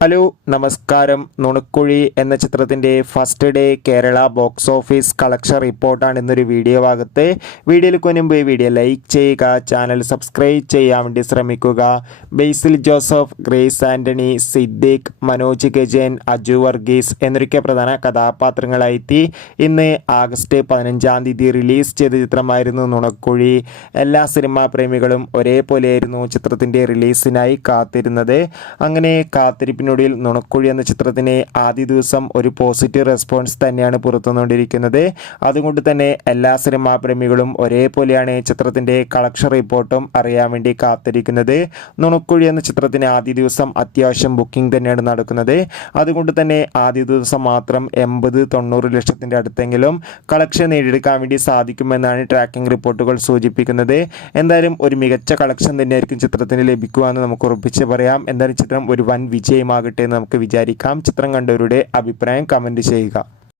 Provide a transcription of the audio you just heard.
Hello നമസ്കാരം. നുണക്കുഴി എന്ന ചിത്രത്തിൻ്റെ first day Kerala box office collection റിപ്പോർട്ടാണ് ഇന്നൊരു വീഡിയോ ഭാഗത്ത്. വീഡിയോയിൽ മുൻപ് വീഡിയോ ലൈക്ക് ചെയ്യുക, ചാനൽ സബ്സ്ക്രൈബ് ചെയ്യാൻ വേണ്ടി ശ്രമിക്കുക. ബേസിൽ ജോസഫ്, ഗ്രേസ് ആൻ്റണി, സിദ്ദിഖ്, മനോജ് ഗജൻ, അജു വർഗീസ് എന്നൊക്കെ പ്രധാന കഥാപാത്രങ്ങളായി ഇന്ന് ആഗസ്റ്റ് 15 റിലീസ് ചെയ്ത ചിത്രമായിരുന്നു നുണക്കുഴി. എല്ലാ സിനിമാ പ്രേമികളും ഒരേപോലെയായിരുന്നു ചിത്രത്തിൻ്റെ റിലീസിനായി കാത്തിരുന്നത്. അങ്ങനെ കാത്തിരിപ്പിന് നുണക്കുഴി എന്ന ചിത്രത്തിന് ആദ്യ ദിവസം ഒരു പോസിറ്റീവ് റെസ്പോൺസ് തന്നെയാണ് പുറത്തുവന്നുകൊണ്ടിരിക്കുന്നത്. അതുകൊണ്ട് തന്നെ എല്ലാ സിനിമാ പ്രേമികളും ഒരേപോലെയാണ് ചിത്രത്തിൻ്റെ കളക്ഷൻ റിപ്പോർട്ടും അറിയാൻ വേണ്ടി കാത്തിരിക്കുന്നത്. നുണക്കുഴി എന്ന ചിത്രത്തിന് ആദ്യ ദിവസം അത്യാവശ്യം ബുക്കിംഗ് തന്നെയാണ് നടക്കുന്നത്. അതുകൊണ്ട് തന്നെ ആദ്യ ദിവസം മാത്രം 80-90 ലക്ഷത്തിൻ്റെ അടുത്തെങ്കിലും കളക്ഷൻ നേടിയെടുക്കാൻ വേണ്ടി സാധിക്കുമെന്നാണ് ട്രാക്കിംഗ് റിപ്പോർട്ടുകൾ സൂചിപ്പിക്കുന്നത്. എന്തായാലും ഒരു മികച്ച കളക്ഷൻ തന്നെയായിരിക്കും ചിത്രത്തിന് ലഭിക്കുവാന്ന് നമുക്ക് ഉറപ്പിച്ച് പറയാം. എന്തായാലും ചിത്രം ഒരു വൻ വിജയമാകട്ടെ എന്ന് നമുക്ക് വിചാരിക്കാം. ചിത്രം കണ്ടവരുടെ അഭിപ്രായം കമൻറ്റ് ചെയ്യുക.